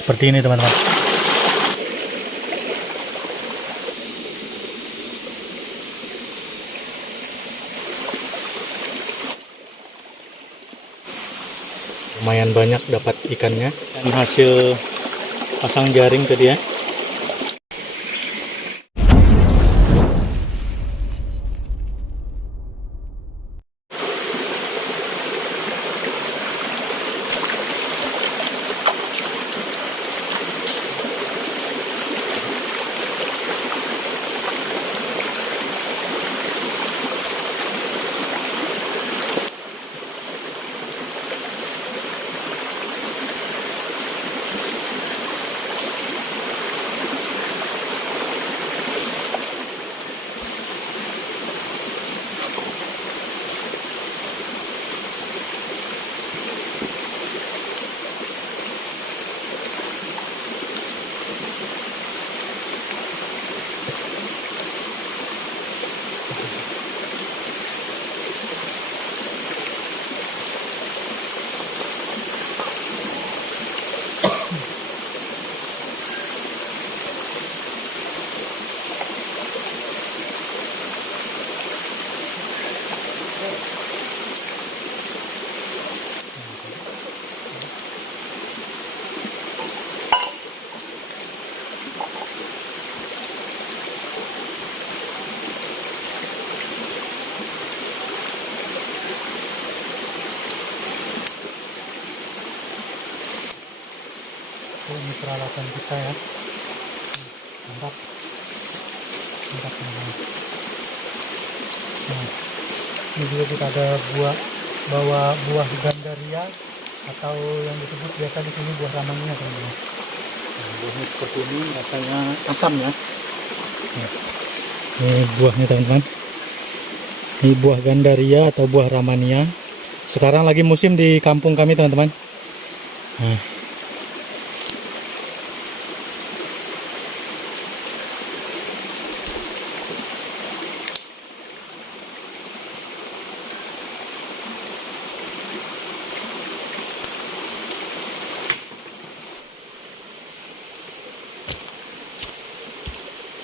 Seperti ini teman-teman. Lumayan banyak dapat ikannya, dan hasil pasang jaring tadi ya. Ini peralatan kita ya. Mantap. Mantap teman-teman. Nah, ini juga kita ada bawa buah gandaria atau yang disebut biasa di sini buah ramangnya teman-teman. Nah, buahnya seperti ini, rasanya asam ya. Nah, ini buahnya teman-teman. Ini buah gandaria atau buah ramania. Sekarang lagi musim di kampung kami teman-teman. Nah,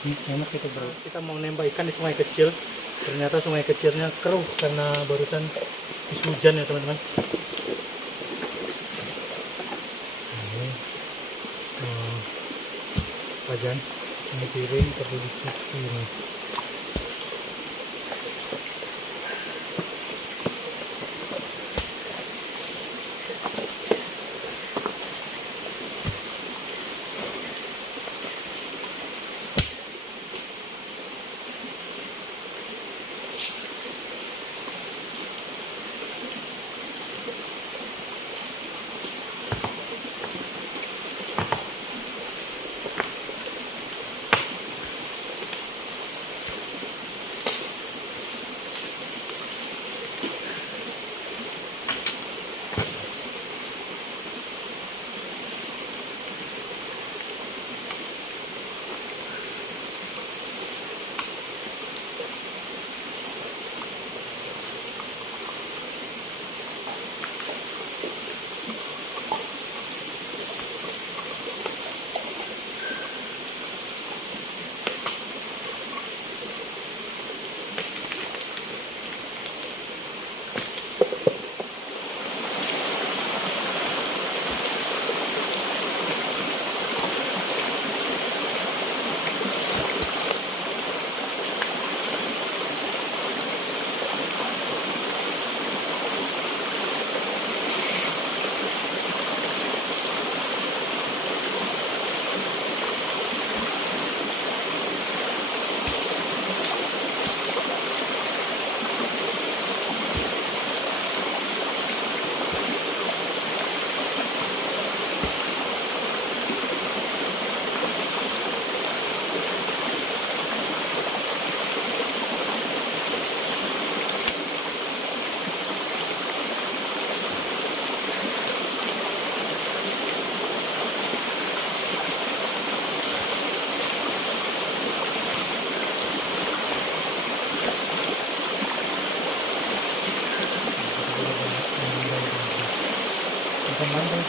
enak itu bro. Kita mau nembak ikan di sungai kecil, ternyata sungai kecilnya keruh karena barusan habis hujan ya teman-teman. Ini wajan, ini piring perlu dicuci nih.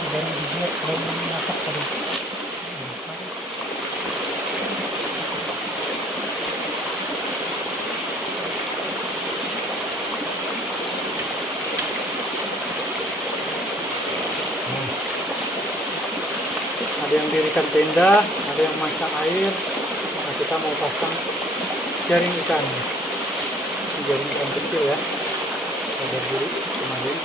baru dibuat baru masak tadi. Ada yang dirikan tenda, ada yang masak air. Nah, kita mau pasang jaring ikan. Jaring ikan kecil ya. Ada beli kemarin.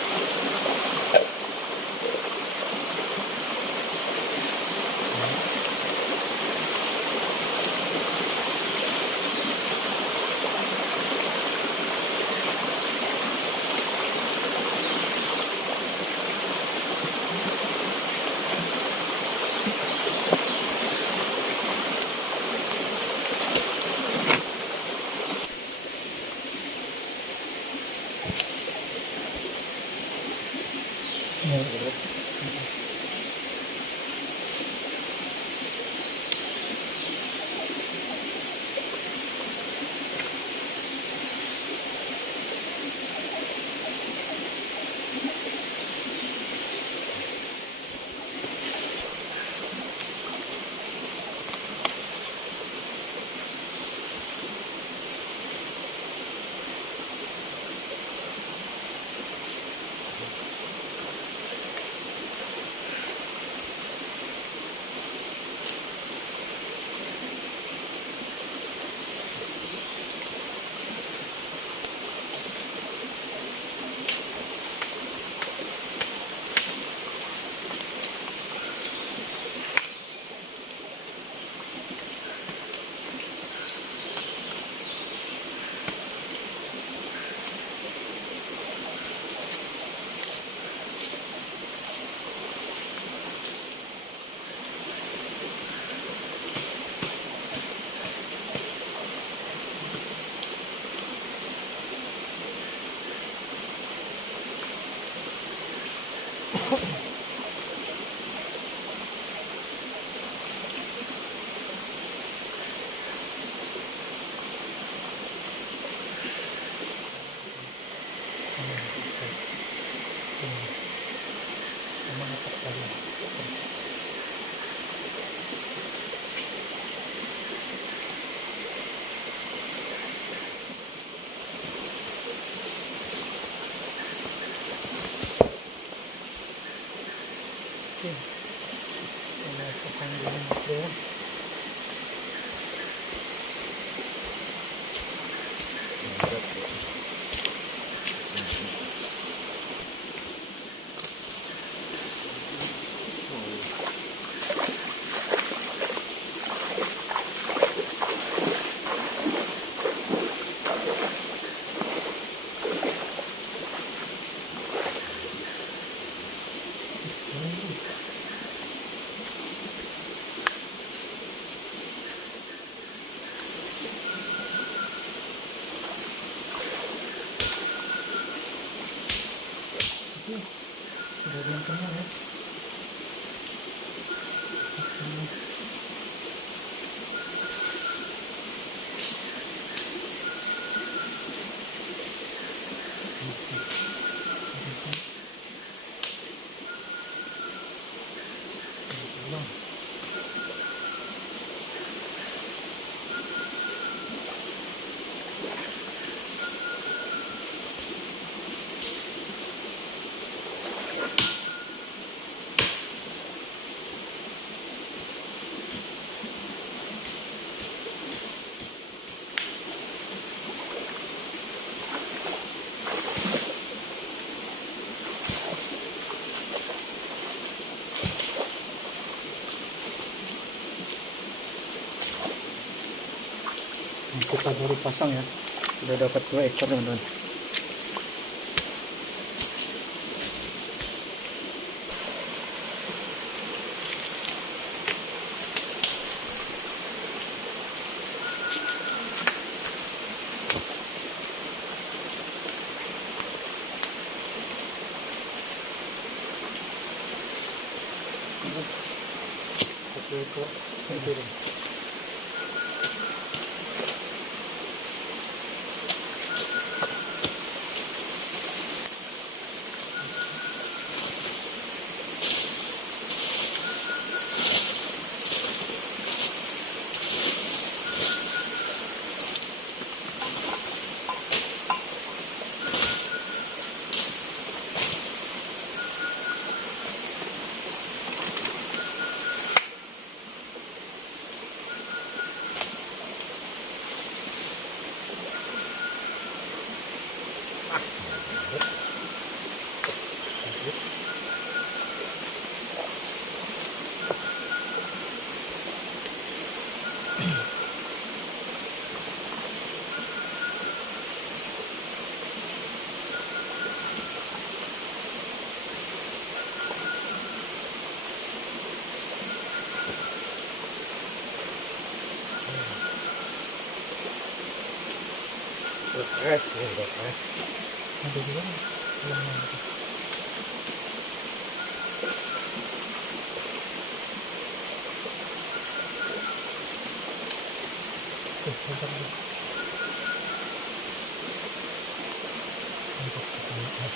Sudah kenyal ya. Kita baru pasang ya, sudah dapat 2 ekor teman-teman. Beres nih, beres. Ada juga tulangnya gitu. Bentar dulu. Untuk kita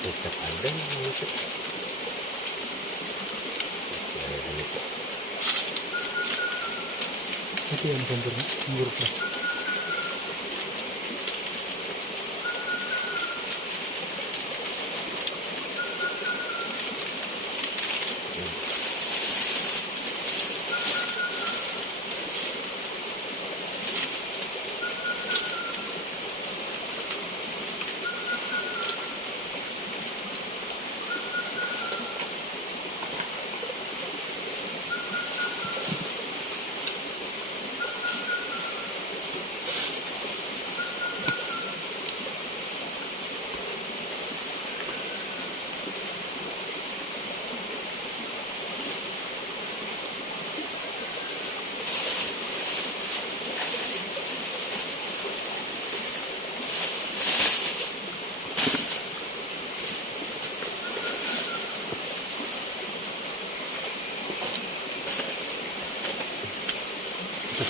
Tetap ada gitu. itu yang campurnya mengurutnya.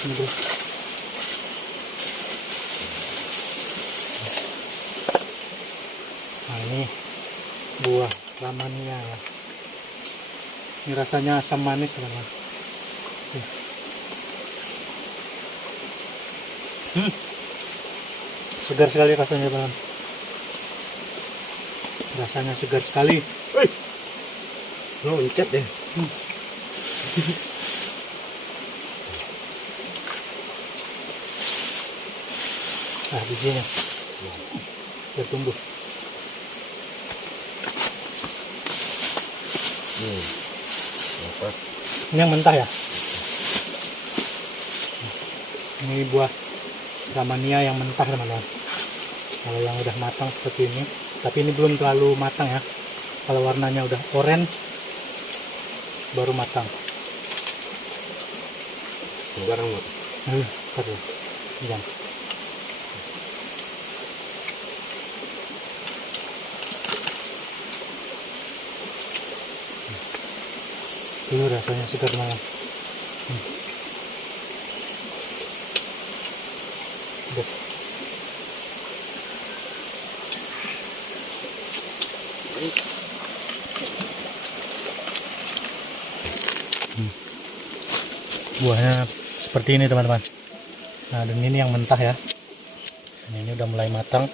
Sini dulu. Nah ini buah ramania ya. Ini rasanya asam manis teman-teman. Segar sekali rasanya teman-teman. Rasanya segar sekali. Loncat deh. Nah bijinya biar tumbuh. Apa? Ini yang mentah ya. Ini buah ramania yang mentah teman-teman. Kalau yang udah matang seperti ini, tapi ini belum terlalu matang ya. Kalau warnanya udah oranye baru matang. Barang nggak? Terus yang ini rasanya segar banget. Pedas. Buahnya seperti ini teman-teman. Nah dan ini yang mentah ya. Ini udah mulai matang.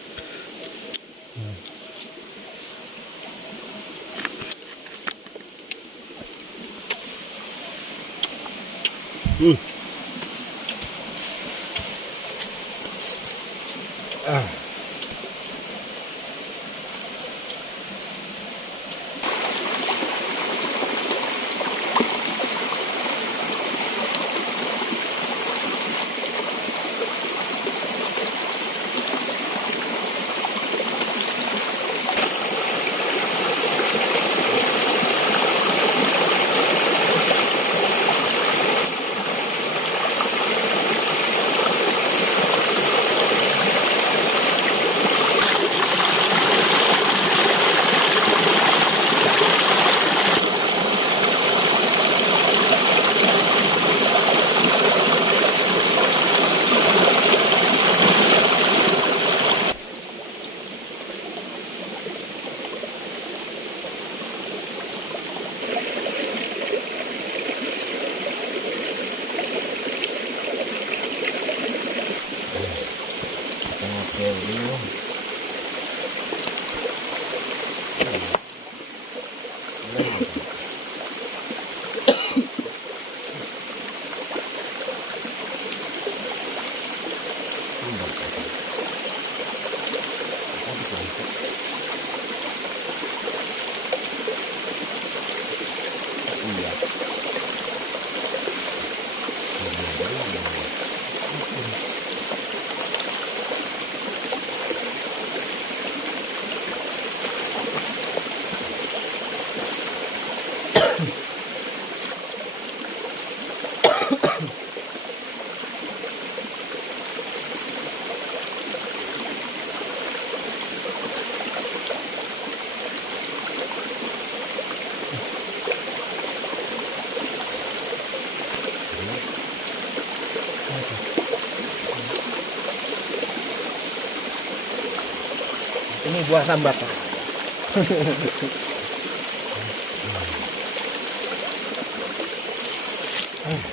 Iya. Ini buah sambat.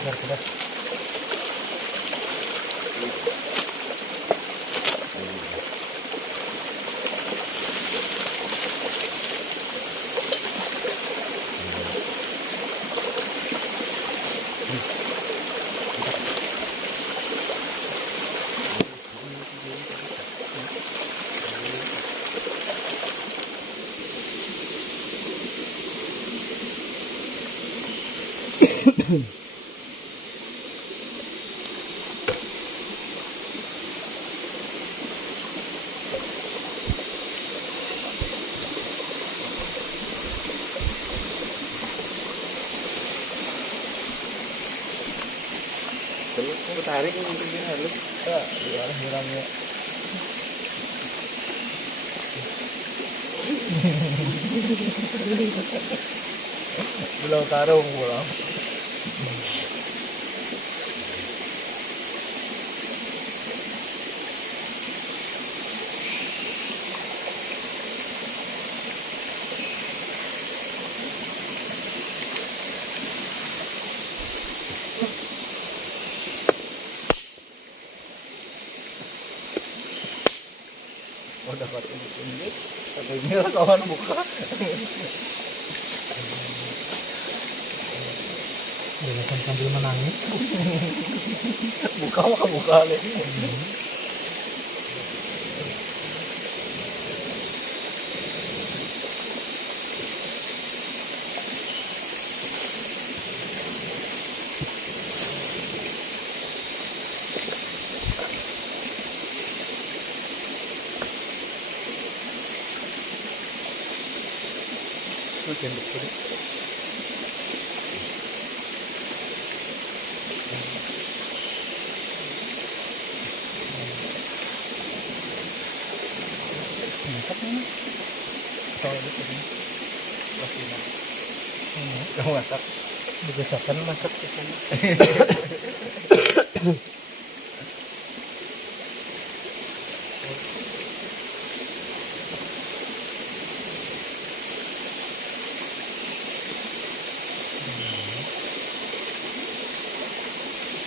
Biar pedas. Terus aku tarik untuk dia halus. Di arah hilangnya. Belum karung pulang. Oh, dapat ini. Katanya kawan buka. Dimakan sambil menangis. Buka mah buka leh. Terus yang betul. Mantap nih. Soal itu ini. Pasti mah. Kamu masak. Digesakan masak ke sana.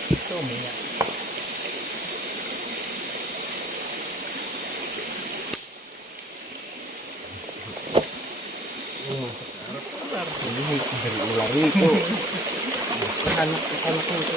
Itu minyak. Ini dari ular itu. Anak-anak itu.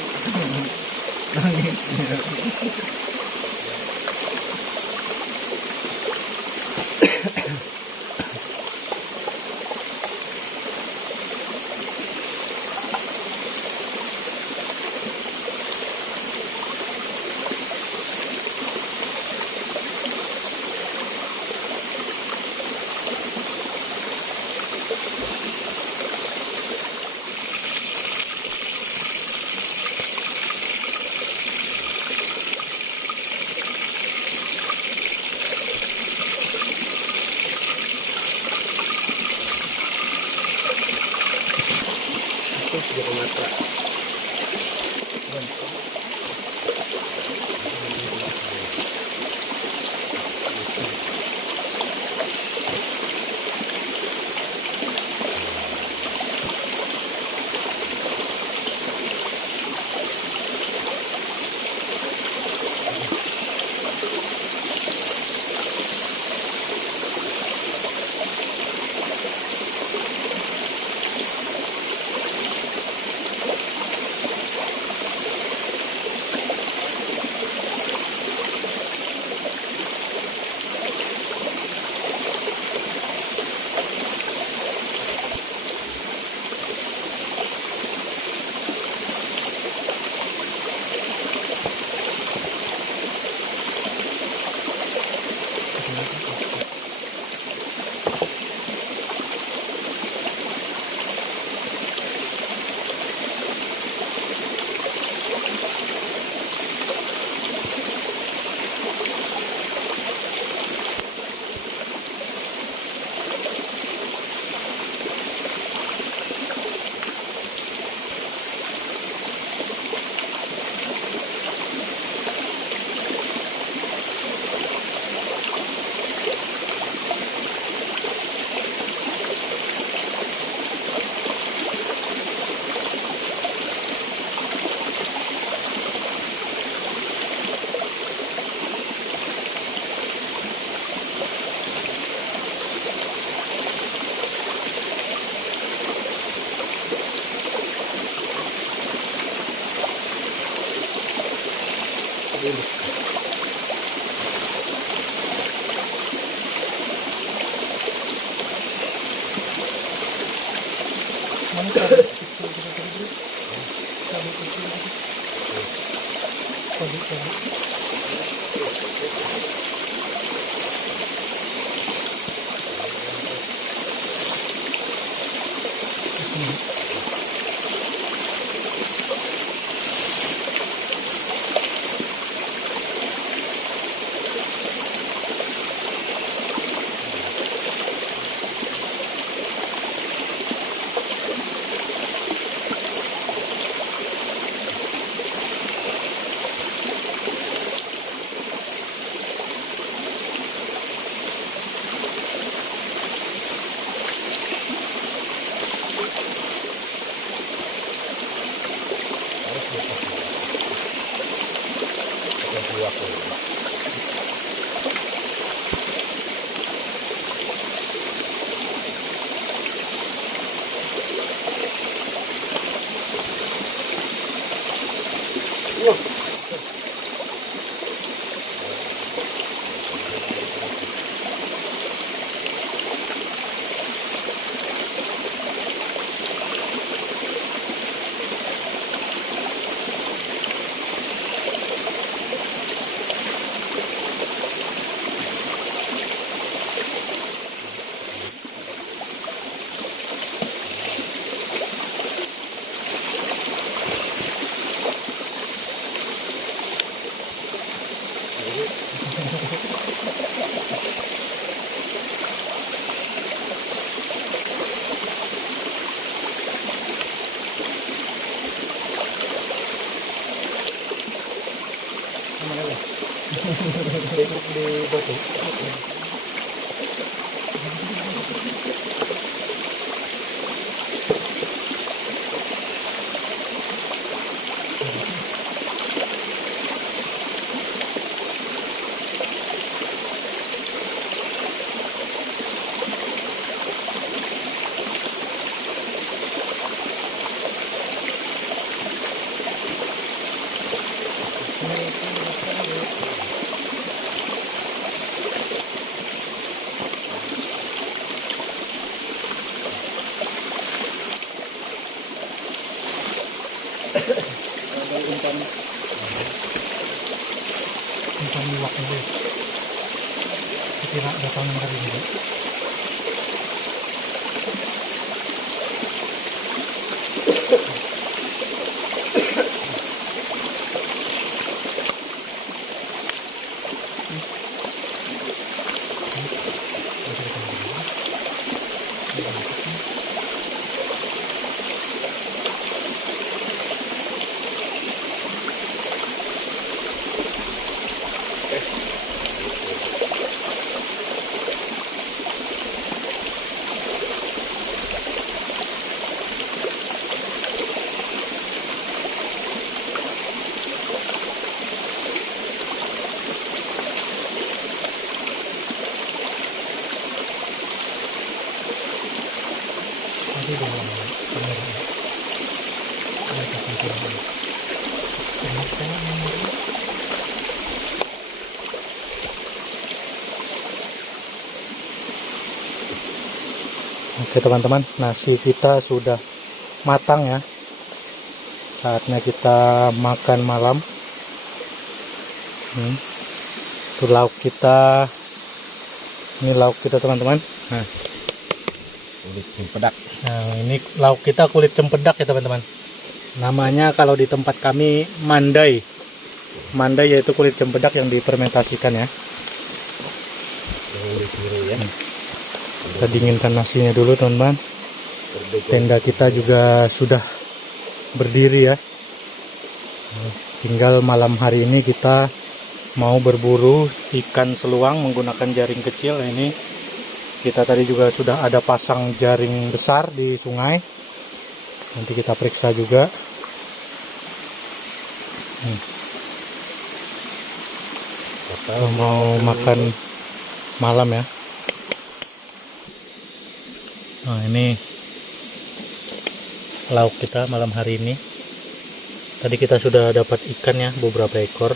Itu sudah pematrak. dulu. Mana cabai kecil kita tadi, bro? Cabai kecil gitu. Cabai. Tengok di batu. Umpan luwak dulu. Kira datang hari ini. Tadi dalam kamera ada satu kamera. Kenapa namanya? Oke teman-teman, nasi kita sudah matang ya. Saatnya kita makan malam. Itu lauk kita. Ini lauk kita teman-teman. Nah, Kulit cempedak. nah ini lauk kita kulit cempedak ya teman-teman. Namanya kalau di tempat kami mandai. Mandai yaitu kulit cempedak yang difermentasikan ya. Ya. Kita dinginkan nasinya dulu teman-teman. Tenda kita juga sudah berdiri ya. Tinggal malam hari ini kita mau berburu ikan seluang menggunakan jaring kecil. Nah, ini kita tadi juga sudah ada pasang jaring besar di sungai. Nanti kita periksa juga. Kita mau makan malam ya. Nah, ini lauk kita malam hari ini. Tadi kita sudah dapat ikan ya, beberapa ekor.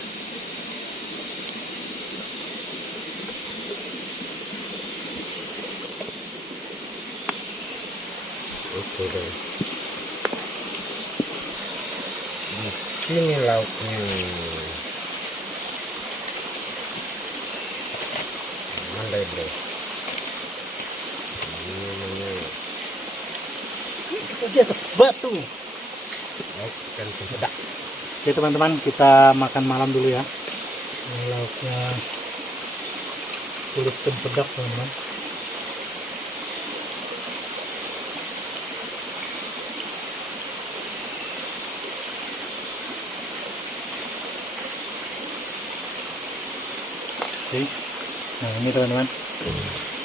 Di sini lauknya. Mandai bro. Kita di atas batu. Lauk ikan cempedak. Oke teman-teman, kita makan malam dulu ya. Ini lauknya kulit cempedak teman-teman. Oke. Nah ini teman-teman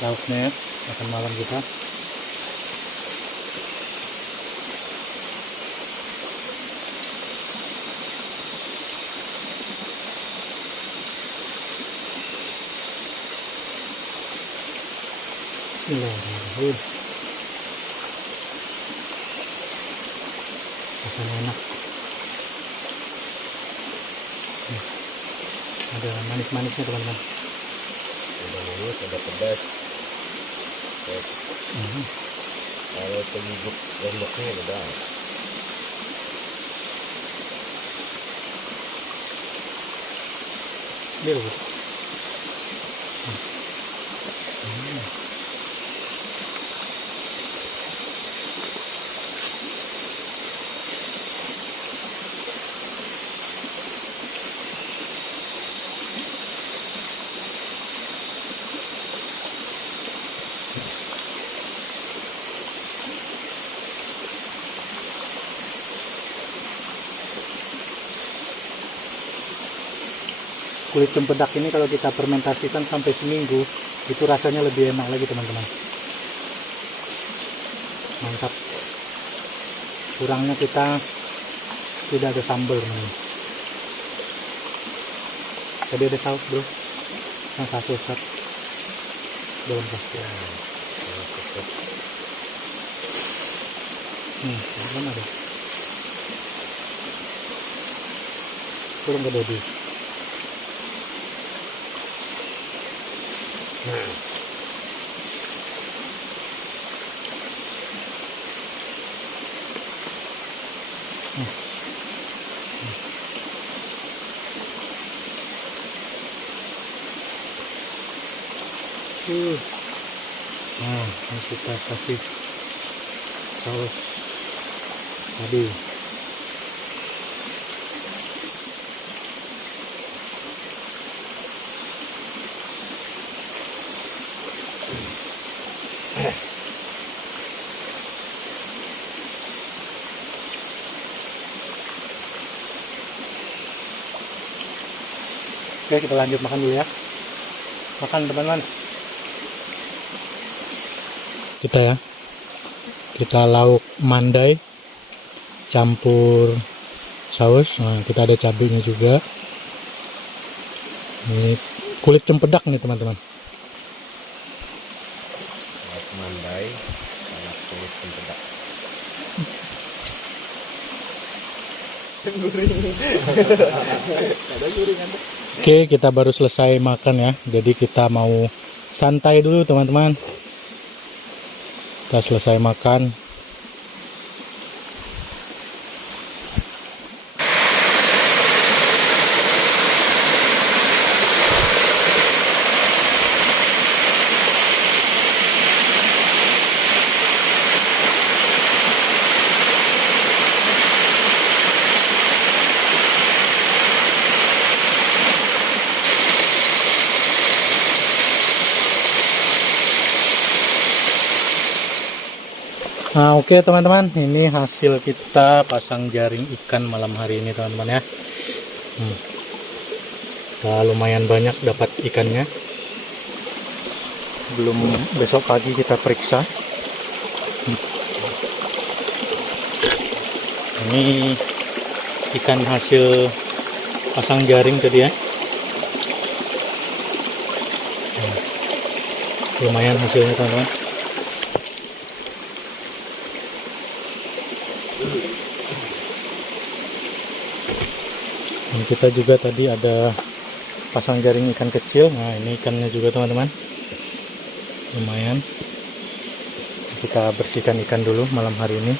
lauknya ya, makan malam kita. Bismillahirrahmanirrahim. Rasanya enak. Ada manis-manisnya teman-teman. Ada manis, ada pedas. Kalau penggigit lomboknya beda. Biru. Kulit cempedak ini kalau kita fermentasikan sampai seminggu itu rasanya lebih enak lagi teman-teman. Mantap. Kurangnya kita tidak ada sambal teman-teman. Tadi ada saus bro, yang satu Ustaz daun pasir. Mana ada? Kurang gede di. Nah, ini kita kasih saus tadi. Oke, kita lanjut makan dulu ya. Makan teman-teman. Kita lauk mandai campur saus. Nah, kita ada cabenya juga. Ini kulit cempedak nih teman-teman. Lauk mandai sama kulit cempedak. Oke, kita baru selesai makan ya. Jadi kita mau santai dulu teman-teman. Kita selesai makan. Nah, oke teman-teman, ini hasil kita pasang jaring ikan malam hari ini teman-teman ya. Nah, lumayan banyak dapat ikannya. Belum besok pagi kita periksa. Ini ikan hasil pasang jaring tadi ya. Lumayan hasilnya teman-teman. Dan kita juga tadi ada pasang jaring ikan kecil. Nah, ini ikannya juga teman-teman. Lumayan. Kita bersihkan ikan dulu malam hari ini.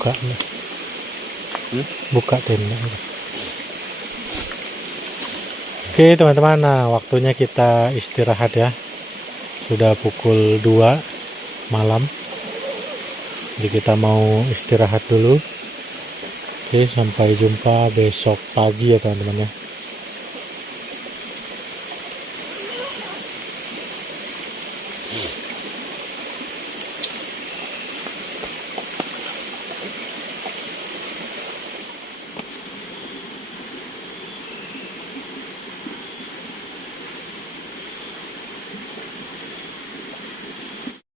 buka. Buka tenda. Oke teman-teman, nah waktunya kita istirahat ya. Sudah pukul 2 malam. Jadi kita mau istirahat dulu. Oke, sampai jumpa besok pagi ya teman-teman ya.